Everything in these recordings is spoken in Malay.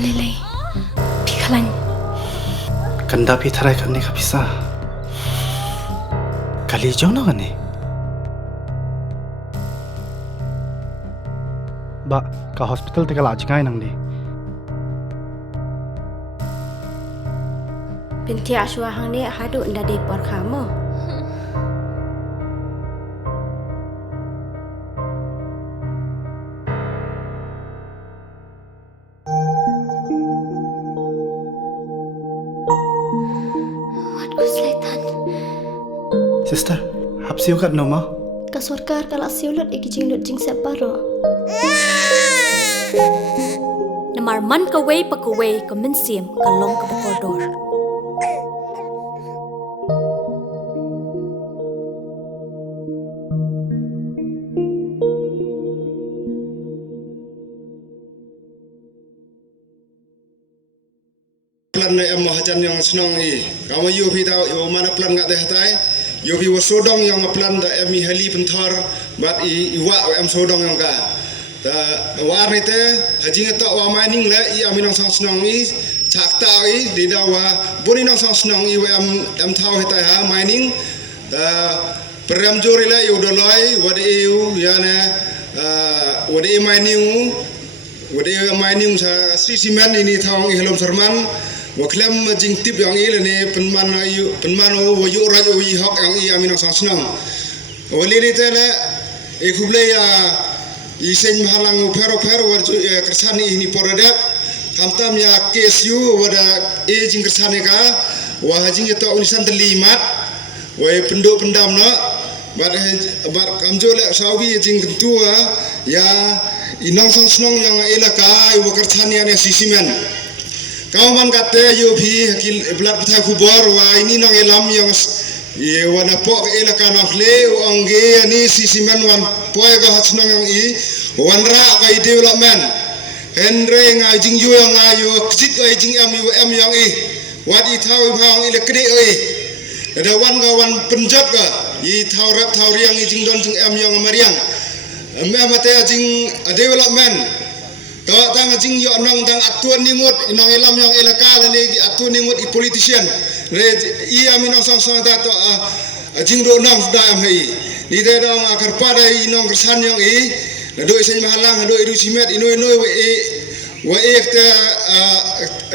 Lele, Pikalan. Kanda pitharai karne ka bisa. Kali jauh na kane. Ba, ka hospital te kala ajngai nang ni. Binti aswa hang ni hadu nda de por kamu. Sister, hapsi ukat no ma? Ka sarkar kala siulut ikijing lut jing separo. Namar man ka way pa ka way ka minsim ka long ka bakordor. Plan na em mahajan yang senang i. Kamu yo pi tahu yo mana plan ngak teh tai. Yo pi wasodong yang plan da em heli pentar bat iwa em sodong yang ka. Da war ni te haji ngata wa mining la i aminang sang senang i chak ta i di da wa boni nang sang senang i em thau hetai ha mining. Da peram jori la yo doloi wa de eu ya na wa de mining Wadi mining sa simen ini thawang ihlom serman waklem jing tip yang ile ne penman o yu raj o yi hak yang i amina sasnang wali ni tele e kuble ya isen halang pero war kersani ini poradep kamtam ya KSU wada e jing kersani ka wa jing itu unisan terlimat wa penduk pendam na bar kamjole sawi jing tua ya inang sang senang yang elaka ibu kerjanya ni sisimen. Kau man kata yopi hakil belat betul kubar wah ini nang elam yang wana pok elaka nak le angge ni sisimen wan poy ka hat senang yang i wan ra ka development. Henry ngajing yo yang ayo kecik ngajing em yang i wat i thau bang ile kede oi. Ada wan kawan penjat ka i thau rap thau riang i jing don jing em yang amariang. Mate ajing development tawa tang ajing yo nong tang atuan ningut inang elam yang elaka ni atuan ningut i politician re i aminong sang ta to ajing do nong da am hai ni de dong akar pada inong kersan yang i do isen mahalang do edu simet ino wa te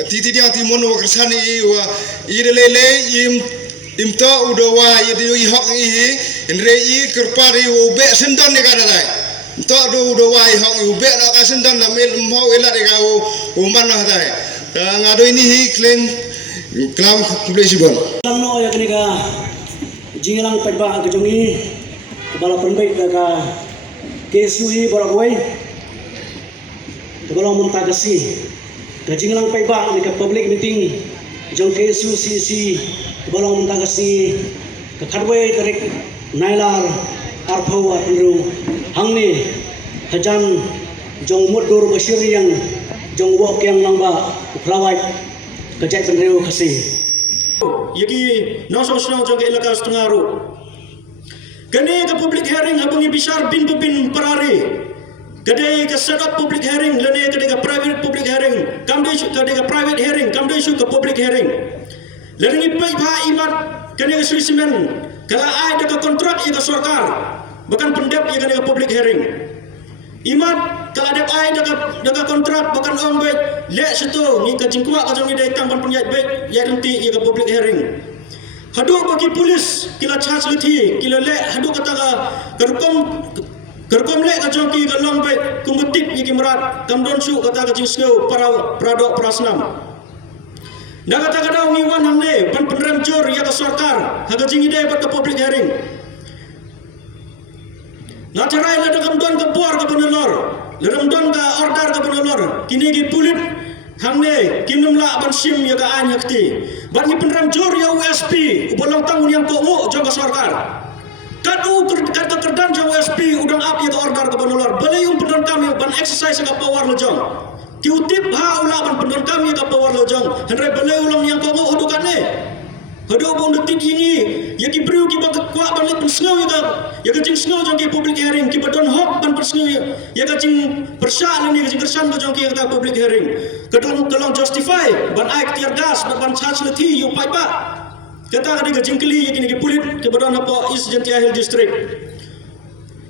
titi dia timon wa kersan i wa i de lele imta udo wa i de i hok i inre i kerpari wo be sendan ni kada dai tak do wai hang ubek nak kasen dan namil mau elat deka o mana dai ngado ini hi claim klam kubleisibon lamno ya keniga jingalang paiba kejongi kepala penbaik daga KSU borakoi kepala muntagasi jingalang paiba ni public meeting jong KSU CC kepala muntagasi ke khadwai tarik nailar arphawa piru hangni hajan jong mudur basir yang jong wok yang lamba klawai kejai penreu khasi yaki nosong snong jong elaka setengahru kene ke public hearing habungi bisar bin parari kade ke set up public hearing lene kade ke private public hearing kamde kade ke private hearing kamde ke public hearing lene ni pai imat kene ke simen kala ai de kontrak ia ke sarkar bukan pendep ia ke public hearing imat kala dep ai de kontrak bukan ong baik lek situ ni ke jingkwa ka jong ni dai tamban penyat baik ia nanti ia ke public hearing hadu bagi polis kila charge leti kila lek hadu kata ka kerkom lek ka jong ki ka long baik kumutip ia ke merat kamdon su kata ka jingskeu para pradok prasnam dah kata-kata orang iwan hamne pan penrem jor ya ke sarkar haga jing ide bat ke public hearing ngatarai la dagam don ke bor ke penelor ledam don ke order ke penelor kini gi pulit hamne kinum la ban sim ya ke an yakti ban ni penrem jor ya USP ubolong tang yang ko mu jong ke sarkar kadu kata kerdan jong USP udang up ya ke order ke penelor beliung pendon kami ban exercise ke power lejong kiutip ha ula ban pendon kami ke power lejong henry beliung ulang yang ko mu udukan ne Hado bong detik ini ya ki bru ki bak kwa balik pen snow ya ka jing snow jong ki public hearing ki badon hok ban per snow ya ka jing persal ni ka jing kersan ba jong ki ka public hearing kalong justify ban ai tiar gas ban charge leti yu pai pa kata ka jing kli ya ki pulit ki badon apa East Jentia Hill District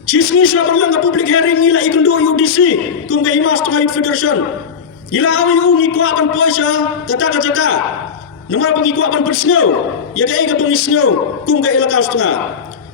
Chisni sa ban lang ka public hearing ila ikundo UDC kung ka himas tong federation ila awi ungi kwa ban poisa kata ka jaka Nama pengikut apan persengau, ya kaya ke pengisengau, kum ke ilaka setengah.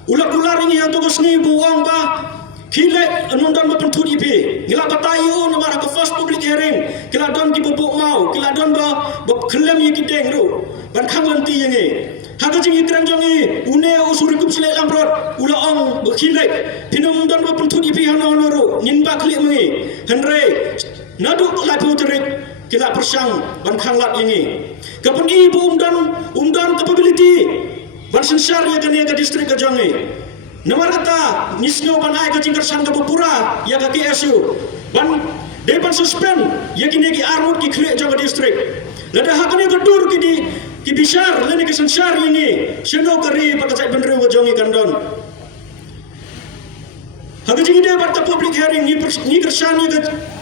Ular ini yang tunggu seni buang bah, kilek anundan berpentut ipi. Gila batayu nama ke first public hearing, gila don ki bubuk mau, gila don bah berkelem ye kiteng ru, ban khang lenti yang ni. Haga jing ikran jongi, une usuri kup selek lambrot, ula ong berkilek, pinum don berpentut ipi hana ru, ninba klik mengi, henry, naduk lapu terik. Kita persang ban khanglat ini. Kapan ibu umdan capability ban sensar ya kan ya ke distrik ke jangi. Nama kata nisno ban ai ke jingkersan ke Bupura ya ke KSU. Ban depan suspend ya kini ki armut ki krek jang ke distrik. Lada hakane kedur ki bisar lene ke sensar ini. Seno kari pakacai benru ke jangi kandon. Haga jing ide bat public hearing ni kersan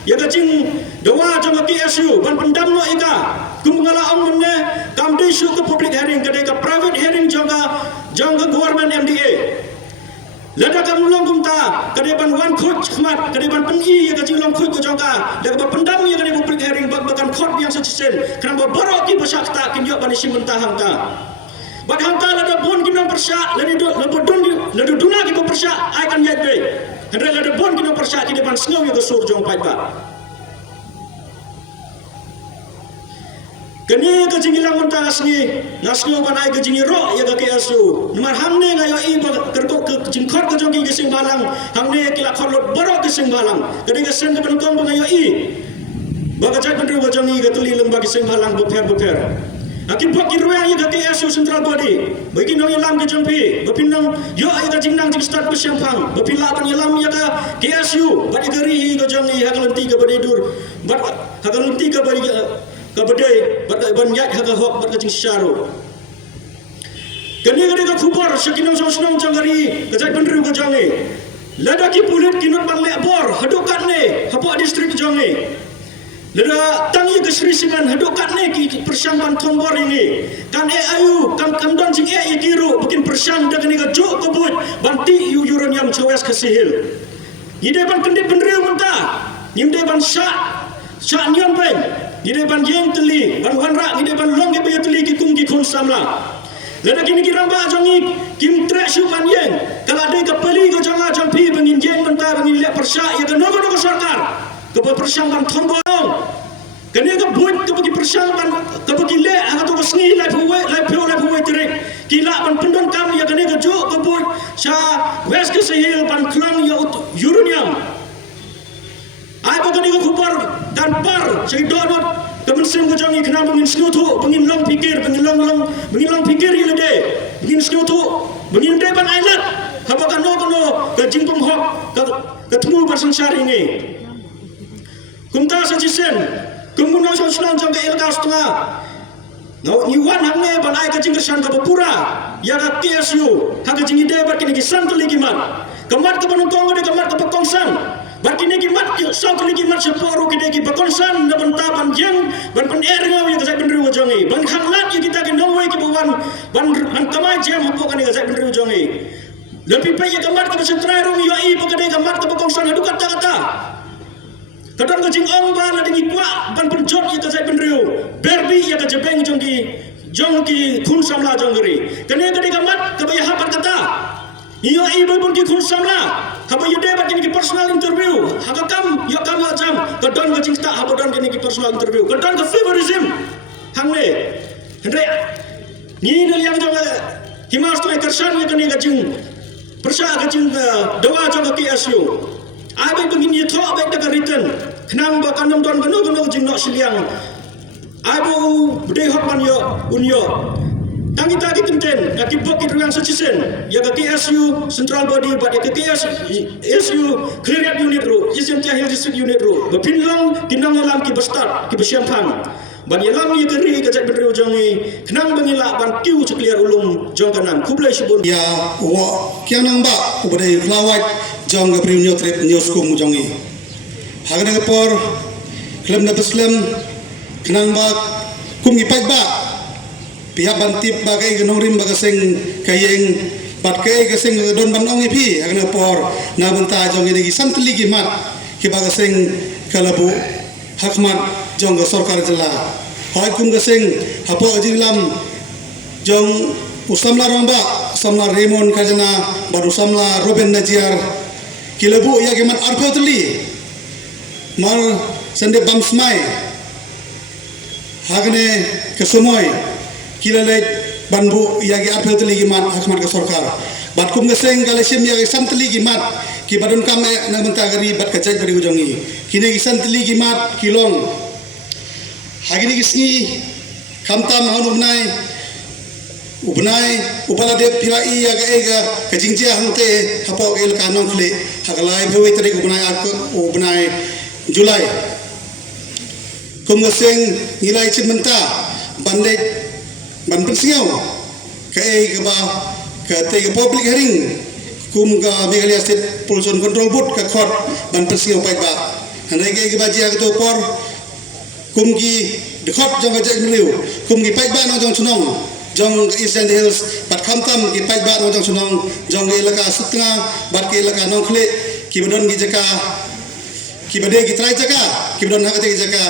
ya ka jing dawa jang ke KSU ban pendam no ika kumngala ang menne kam desu ke public hearing ke private hearing jang ke government MDA lada kam long kumta ke ban one coach khmat ke ban peni ya ka jing long coach ke jang ka da pendam ya ke public hearing bakan court yang secisen kan borok ki besakta kin yo ban sim mentahang ta bat hangta lada bon ki nang persya lada duna ki persya ai kan yat be hendra lada bon ki nang persya ki depan snow ya ke sur jong pai ba Kini kejingilang mentas ni nasno banai kejingi ro ya ke asu nomor hamne ngayo i kerko kejingkot ke jongi ke sing balang hamne kila kholot borok ke sing balang kedi ke sen ke penkong ngayo i bagajat pendru ke jongi ke tuli lembag ke sing balang beper akin pok kirwa ya ke asu central body bagi no yalam ke jompi bepinang yo ya ke jingnang jing start besyempang bepila ban yalam ya ke asu badi geri ke jongi hakalenti ke badidur bad hakalenti ke badi kabadai bat ban yat haga hok bat kacing syaro kani ka khupar sakinang sosnong jangari kajai pendru ka jangi lada ki pulit kinot ban le bor hadukat ne hapo distrik jangi lada tangi ke Sri Siman hadukat ne ki persang ban thombor ini kan ayu kam don jing ikiru bikin persang da kani ka jo kebut banti uranium chawes ke sihil ide ban kendit pendru mentah nyimde ban syak nyam pen Gide ban yeng teli, ban wanra, gide ban long ke baya teli ki kum ki khun samla. Lada kini ki ramba jongi kim trek syu ban yeng. Kalau ada ke peli ke jonga jampi bangin yeng mentah bangin lek persyak ya ke nogo sarkar. Ke persang ban thombong. Kini ke buat ke bagi persang ban ke bagi lek atau ke seni lai puwe terik. Kila ban pendon kam ya kini ke juk ke buat sa west ke sehil ban klang ya uranium. Ai bakal ni kupar dan par saya donot kemensim ke jangi kena bangin snutu bangin long pikir bangin long pikir ile de bangin snutu bangin de ban ailat habakan no ke jingpung hok ke temu bersensar ini kumta sajisen kemunang soslan jang ke ilka setengah ngau niwan hangne ban ai ke jingkersan ke Bupura ya ke KSU ha ke jingi de bat kini kisan teli kimat kemat ke penungkong de kemat ke pekongsan Bakini kimat sau kini kimat seporo kini ki bakonsan na bantapan jeng ban pener ngaw ya kasai benru jongi ban khanglat ya kita ki nongwe ki buwan ban kamai jam hapo kani kasai benru jongi lebih baik ya kamat ke sentra rong yo i pakade kamat ke bakonsan hadu kata kadang ke jing ong ban ada ni kwa ban penjot ya kasai benru berbi ya ke jebeng jongki khun samla jonggeri kani kamat ke baya hapan kata iyo ibu pun ki khun samla haba yude bat kini ki personal interview haba kam yo jam kadon ke jingsta haba don kini ki personal interview kadon ke favorism hangne hendre ni nel yang jong himas to kersan ya kini ke jing persa ke jing dawa jong ke KSU ai bai begini tho bai daga return knang ba kanom don gono jing no siliang ai bu bude hok man yo unyo Tangi tagi kenten, kaki bukit ruang secisen, ya ke KSU Central Body, but ya ke KSU Clear Unit Ru, East Jentia Hill District Unit Ru, bepinlang kinang alam ki bestart, ki besyempang, ban yalam ye keri ka jat bedru jong ni kenang bangila ban kiu cekliar ulum jong kanan kublai sibun ya wo kiang nang ba ubadai flawat jong ga priu nyotrep nyos kum jongi hagna ga por klem na beslam kenang ba kum gi paj ba pihak bantip bagai genorim bagaseng kayeng bat kay gaseng don ban ong ipi hagna por na banta jong gi santli gi mat ki bagaseng kalabu hakmat jong ga sarkar jela hoy kum gaseng hapo jinglam jong usamla romba samla Raymond Kajana baru samla Ruben Najiar kilabu ya gemat arpotli mar sende bamsmai hagne kesemoy kilalek banbu ya ge arpotli gemat hakmat ke sarkar bat kum gaseng galesim ya santli gemat ki badon kame na mentagari bat kacai bari ujongi kine gi santli gemat kilong hagini gisni kamtam hanumnai ubnai upaladep pilai aga ega kajingjia hangte hapo el kanong khle hagalai bhewi tari ubnai ak ubnai Julai kumgaseng nilai cimenta bandai ban pensiau ka ega ba ka te public hearing kum ga Meghalaya State Pollution Control Board ka khot ban pensiau pai ba hanai ega ba jia to por kum gi dekhot jong ga jek meliu kum gi pai ba no jong sunong jong Eastern Hills bat khamtam ki pai ba no jong sunong jong elaka sutna bat ke elaka nongkhle ki badon gi jaka ki bade gi trai jaka ki badon ha gi jaka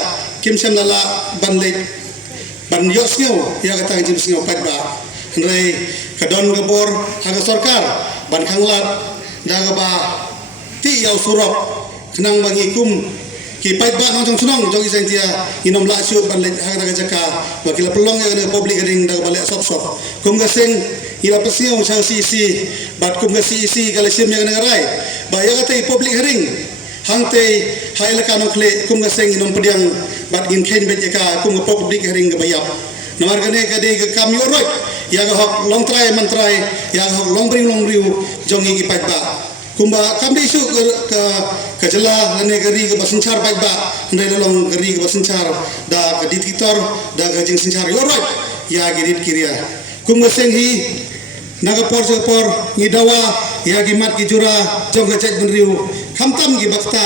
kim sem lala ban le ban yosnyo ya kata jim snyo pai ba nrai kadon gabor ha ga sarkar ban khanglat daga ba ti yaw surok kenang bangi kum ki pai ba no jong sunong jong Eastern dia inom la syu ban le ha ga jaka wakila pelong ya public ring daga balik sop kum gaseng ila pesio sa si bat kum gasi isi kala sim yang ngarai ba ya kata public hearing hangte haila kanu khle kum gaseng inom pediang bat gin khen be jaka kum public hearing ga bayap namar gane ka de kam yoroi ya ga hok long try mantrai ya ga hok long riu jong gi pai ba kumba kam de su ka jela lane gari ga basinchar pai ba ndai long gari ga basinchar da ga dititor da ga jing sinchar yoroi ya gi dit kiria kum gaseng hi naga por ni dawa ya gi mat gi jura jong ga cek benriu khamtam gi bakta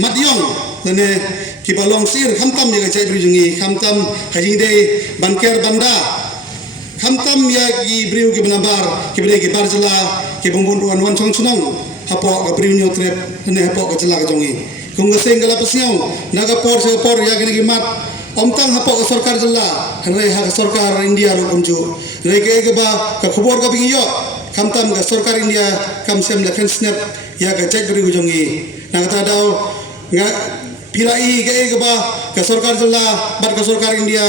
mat yong lane ki balong sir khamtam ya ga cek benriu khamtam hajing de banker banda khamtam ya gi briu gi benabar ki bede gi barjela ki bumbun wan chong sunong hapo ga briu nyotrep ne hapo ga jela ga jongi kum gaseng gala pasiau naga por ya gi mat omtang hapo sarkar jela hanai ha sarkar India ro kumju rege ke ba ka khobor ka bingiyo khamtam ga sarkar India kam sem la khan snap ya ga check bari ujongi na kata dau nga pilai ke ba ka sarkar jela bat ka sarkar India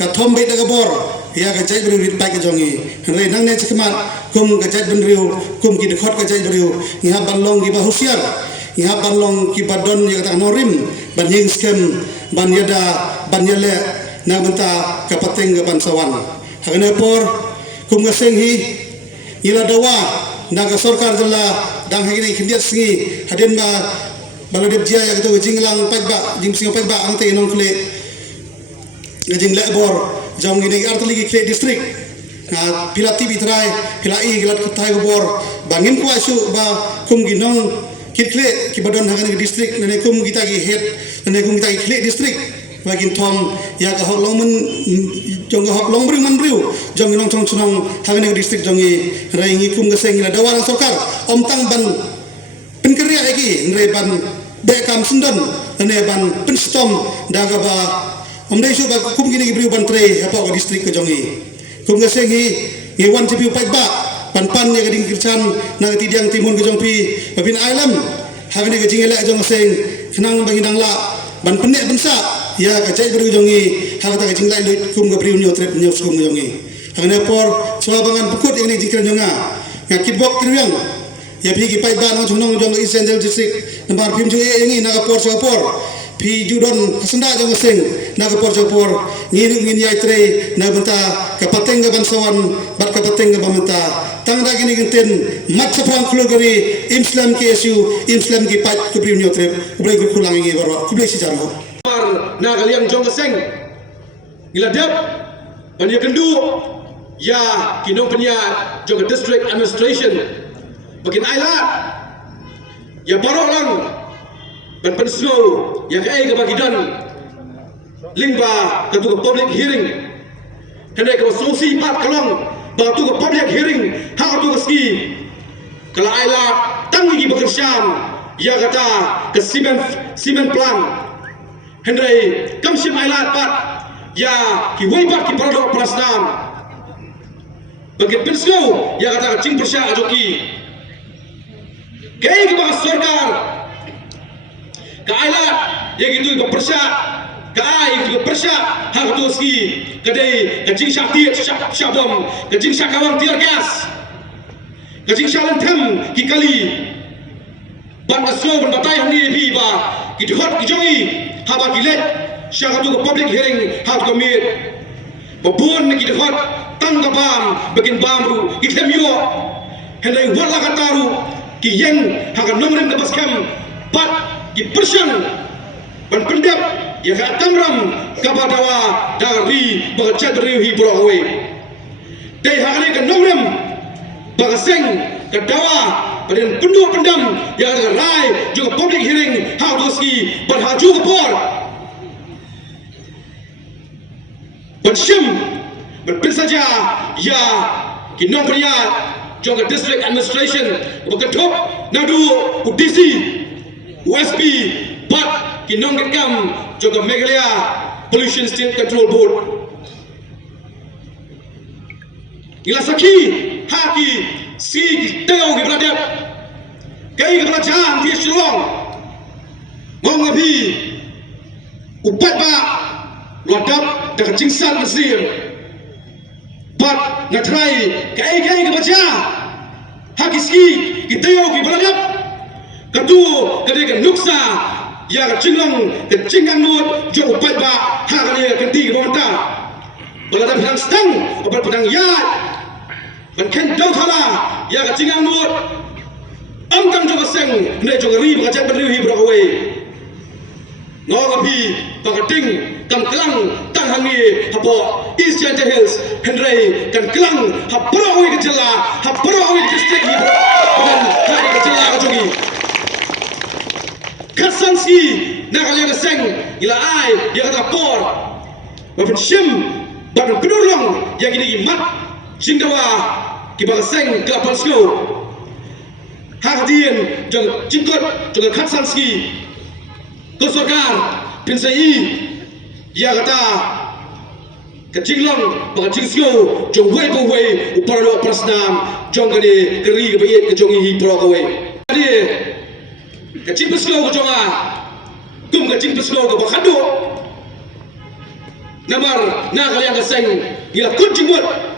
ka thombe daga bor ya ga check bari rit pa ke jongi hanai nang ne chikmat kum ga check benriu kum ki dekhot ka check bariu iha banlong ki ba husiar iha banlong ki badon ya kata norim ban ying scam ban yada ban yale na benta kapateng ga bansawan hagane por kum gaseng hi ila dawa naga sarkar jela dang hagini kindiat singi haden ba baladep jia ya to jinglang pai ba jing singo pai ba angte non kle ngajing lebor jong ini artli gi kle district na pilati bitrai pilai gilat kutai bor bangin ku asu ba kum ginong kitle ki badon hagani district nene kum kita gi head nene kum kita gi kle district bagin thom ya ga hok long men jong hok long bring man briu jong nong chong chunong hagani district jongi raingi kum gaseng la dawara sarkar omtang ban penkria egi nre ban bekam sundon ne ban penstom daga ba omdai su ba kum gini briu ban tre apa ga district ke jongi kum gaseng hi wan cipiu pai ba pan ya gading kirchan na tidiang timun ke jongpi babin ailam hagani ga jingela jong seng kenang bangidang la ban penek bensa ya kacai beri jongi hagata kacing lai lut kum ga priu nyotrep nyos kum jongi hagane por suabangan pukut yang ni jikran jonga ngakit bok triang ya pi ki pai ba no chunong jong Eastern District nambar phim ju engi naga por pi judon hasenda jong seng naga por ngin yai tre na benta kapateng ga bansawan bat kapateng ga bamenta tangda gini genten mat sapang klogari Islam KSU Islam ki pat ku priu nyotrep ublai ku kulang ngi baro ku blai si jargo na kalian jong seng Ila dep pania kendu ya kinong peniat juga district administration bakin ailat ya barok lang ban penslo ya kai ke bagidan lingba ketua public hearing hendak ke solusi pat kalong batu ke public hearing hak tu ke ski kalau ailat tangi bekerjaan ya kata ke simen plan hendai kamsim ailat pat ya ki waipat ki paradok prasnam bagi penslo ya kata cing persya ajoki kai ke bahas sorgar ka ailat ya gitu ke persya ka ai ke persya hak tu ski kadai ka cing syakti syabam ka cing syakawang tiar gas ka cing syalan tham ki kali ban aslo ban batai hani bi ba ki dhot ki jongi haba ki let syakatu ke public hearing hak ko mir babun ki dhot tang ka bam bakin bamru ki klemyo hendai wala ka taru ki yang hak nomrem ka baskam pat ki persyang ban pendap ya ka tamram ka badawa dari bacad rihi browe dai hakane ka nomrem bagaseng ka dawa pada penduk pendam yang ada rai juga public hearing hak doski berhaju ke por bersyam berpin saja ya kinong peniat juga district administration berketuk nadu UDC USP bat kinong gekam juga Meghalaya Pollution State Control Board ila saki haki si tengau ke beladap kai ke belajar dia serong ngong ngabi upat ba ladap dak jingsan mesir bat ngatrai kai ke baca haki ski ki tengau ke beladap katu kade ke nuksa ya ke cinglong ke cingang nut jo upat ba hakane kenti ke bonta beladap pedang stang obat pedang yat ban ken dau thala ya ka cingang nut am tam jo seng ne jo ri ba cha ban ri bro we no ga bi ba ka ting kam klang tang hangi hapo East Chanter Hills hendrai kan klang ha bro we ke jela ha bro we ke district ni dan hari ke jela ka jogi kasansi na ka le seng ila ai ya ka por ba pen shim ba pen kudurong ya gini mat Singdawa kibaga seng kapal sko hadian jang jingkot jang khatsanski ko sarkar pinsai ya kata kecilong baga jingsko jang wei bo wei uparo prasnam jang gani keri ke bayet ke jongi hi pro ko wei adi kecil pesko ko jonga kum kecil pesko ko bakhado namar na kalian seng ya kunjingwat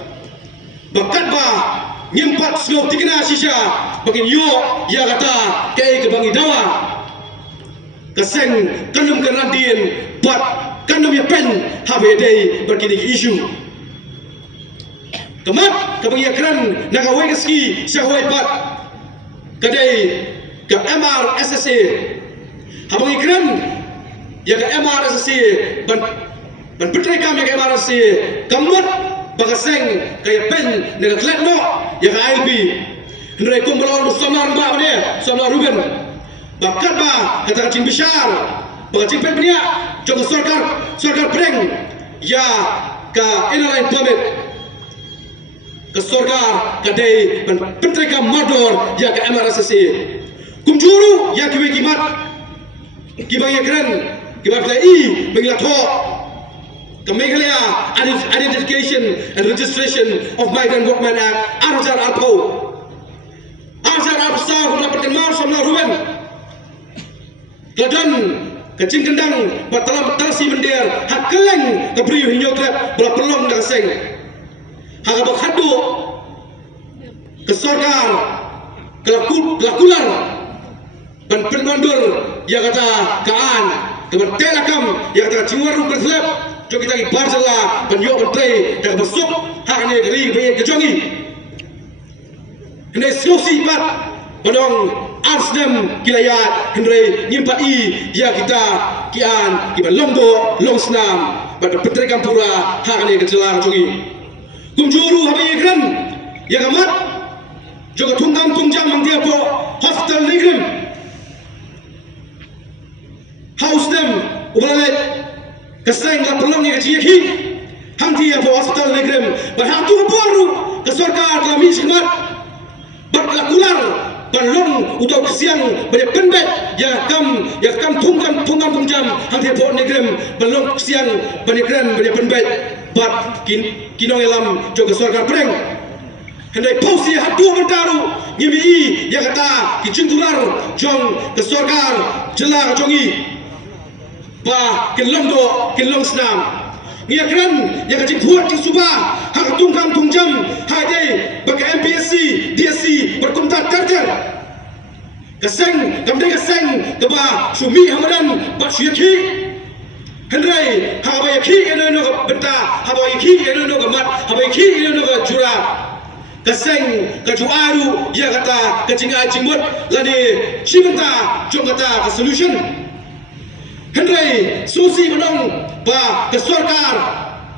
bakat ba nyempat slow tikna shisha bagin yo ya kata kai ke bangi dawa kaseng kanum kanadien bat kanum ya pen have day berkini isu kemat ke bangi akran naga wegeski syahwai bat kadai ke MRSSA habang ikran ya ke MRSSA ban petrek kami ke MRSSA kamut bagaseng kaya pen dengan klet no ya ka ILB hendrai kumbalon samar ba ne samar ruben bakat ba kata cing bishar bagacing pen punya joko sarkar preng ya ka inline permit ke sarkar kadai pentreka mador ya ka MRSSA kumjuru ya kiwe kimat kibaya keren kibat lai mengilatho the Meghalaya Identification and Registration of Migrant Workmen Act Arjar Arpo Sah mendapatkan mar samna ruben Kladan kecing kendang batalam tarsi mendir hak keleng keberi hinyok bola pelong dan seng hak abak hadu kesorkar kelakular dan penmandur ya kata kaan keban telakam ya kata cingaru berselap jo kita gi barjala ban yo bentai dak besuk hak ne geri be ke jongi hendai slosi pat padong arsdem kilayat hendai nyimpat i ya kita kian kiban longdo long snam pada Petri Kampura hak ni kejelar jogi kumjuru habai ikran yang amat juga tunggang tungjang mangtia po hospital negrim house dem ubalale keseng la pelong ni keciki hangti po hospital negrim berhatu baru ke sarkar kami semat berkelakular balong utau kesiang banyak pendek yang kam tunggang tungjam hangti po negrim balong kesiang banyak pendek bat kinong elam juga sarkar pereng hendai pausi hatu berdaru ngimi yang kata kicingtular jong ke sarkar jelar jongi ba kinlong senam ngiyakran yang kacik buat ke subah hak tungkam tungjam hadai baka MPSC DSC berkumtat karter keseng kamdai keseng keba sumi hamadan bat syaki hendai habayaki eno benta habayaki eno gamat habayaki eno jura keseng kejuaru ya kata kecinga cimut lani cimenta jom kata ke solution hendai susi menong ba ke sarkar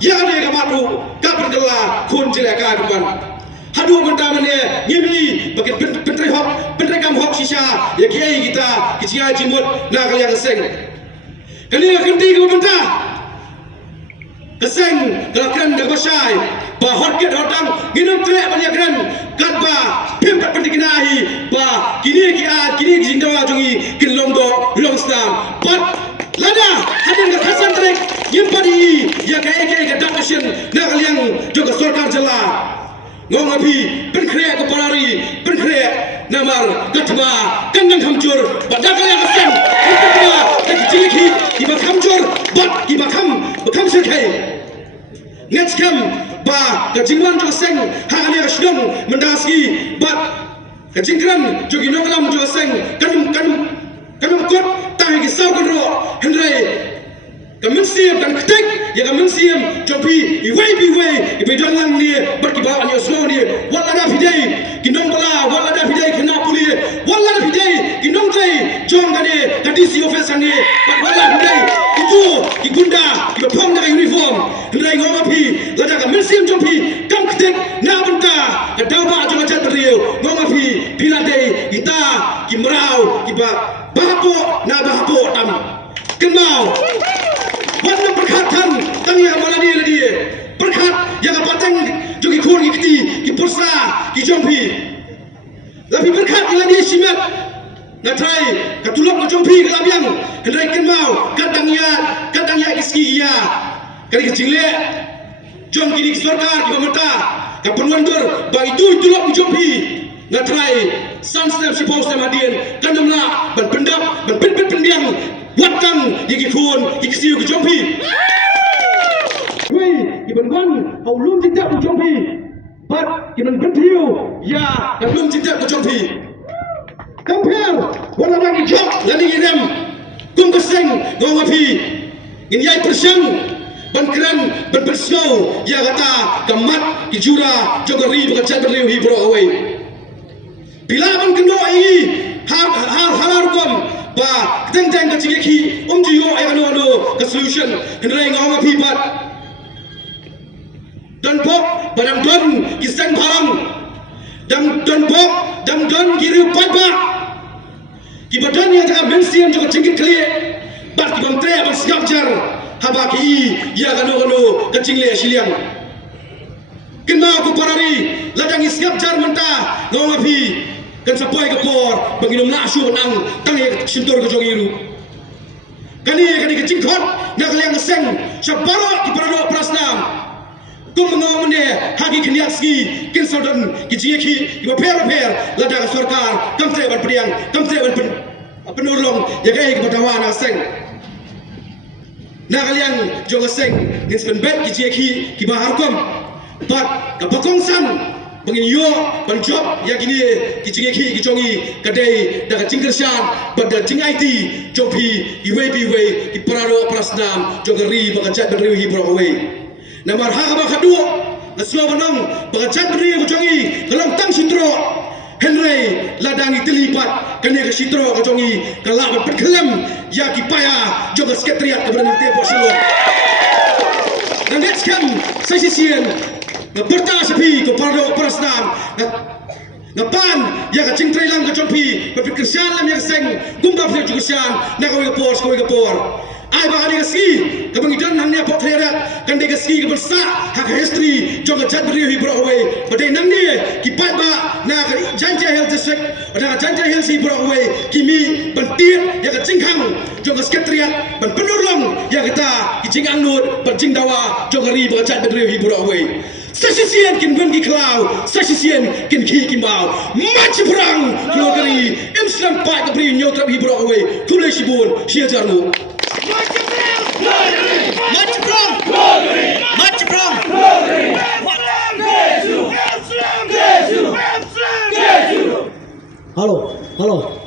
ya ne kamatu kapan gela kun jelaka depan hadu benda mane ngimi bagi pentri kam hok sisa ya kiai kita kecinga cimut na kalian keseng kali akan di benda keseng gelakan dak basai ba horket hodang nginum tre banyak kan kat ba pempat pendikinahi ba kini jingdawa jongi kinlongdo longstam pat lada hadin ka khasan trek yimpadi ya ke dakashin na kalian juga sarkar jela ngomapi penkre ko parari penkre namar katba kandang hamjur pada kalian keseng katba keciki iba hamjur bat iba bakam sekai ngecam ba kejingwan juga seng hak ni sedang mendasi bat kejingkran jogi nonglam juga seng kanum kot tahi kisau kedro hendrai kemensiam dan ketek ya kemensiam jopi iway ibidang lang ni berkibar ani oslo ni wala da fidei kinong bala wala da fidei kena puli wala da fidei kinong jai jong kane kadisi office ni wala fidei itu igunda ibapong na uniform hendrai ngomapi lada kemensiam jopi kam ketek na benta kadawa jonga jat beriu ngomapi bila dei kita kimrau kiba bahapo na bahapo tam kenau warna perkhatan tangya malani lagi perkhat yang pateng jogi khur gikti ki pursa ki jompi lapi perkhat lagi simat natrai katulok ko jompi kalabiang hendai kenau katangya iski ya kali kecile jom kini sarkar ki pemerintah ka penwandur ba itu tulok ko jompi natrai sanstem si paustem hadien kanamla ban pendap ban pendiang watang yaki khun yaki siu ke jompi wei iban wan au lum jinta ke jompi bat iban bentiu ya ka lum jinta ke jompi kampel wala lagi jok lani irem kum keseng ngawapi ngin yai persang ban kran ban persau ya kata kamat kijura jogari bekat berliu hibro away bila ban keno ai har kom ba teng ka chiki jiyo ay ano ka solution hendrai ngawang pipat dan pok badam don kisang parang dan pok dan don kiri papa kibadan yang tak mensian juga cingkit kali bat kibam tre abang skapjar habaki ya ano kecing le siliang kenma ko parari ladang skapjar mentah ngawang pi kan sapoy ke por banginum lasu nang tangi sintur ke jongiru kani kecing khot na kaliang seng saparo ki parado prasnam kum ngomne hagi kniaski kin sodan ki jiki ki per lada sarkar kamtre ban priang kamtre ban penulung ya kai ki batawana seng na kaliang jonga seng nis ben bet ki jiki ki bahar kom bat ka bakongsan bangin yo ban job ya gini kicingeki kicongi kadai daga cingkersan pada cing IT jopi iwe ipararo prasnam jogari bagachat beri hibro away namar ha ba khadu naslo banong bagachat beri kicongi kalong tang sitro Henry ladangi terlibat kanya ke sitro kicongi kalaban perkelam ya kipaya joga sekretariat kebenaran tempo selo na next kam sa sisian na berta sapi ko pardo parasnam na pan ya ka chingtrai lang ka chompi pa pikirsian lam ya seng gumba phe jugsian na ko ga por ai ba ni si ka bang idan nang ne po thera kan de si ka bersa ha ka history jong ka jadri hi bro away ba de nang ni ki pat ba na ka janja health district na ka janja health si bro away ki mi ban tiet ya ka chingkhang jong ka sekretariat ban penulong ya kita ki jingang nut ban jingdawa jong ka ri ba jadri hi bro away Sasisian kin gun ki klau, sasisian kin ki kimbau. Maci perang, kelogari, Islam pai ke beri nyotrap hibro away. Kulai sibun, sia jarmu. Maci perang, maci perang. Halo, halo.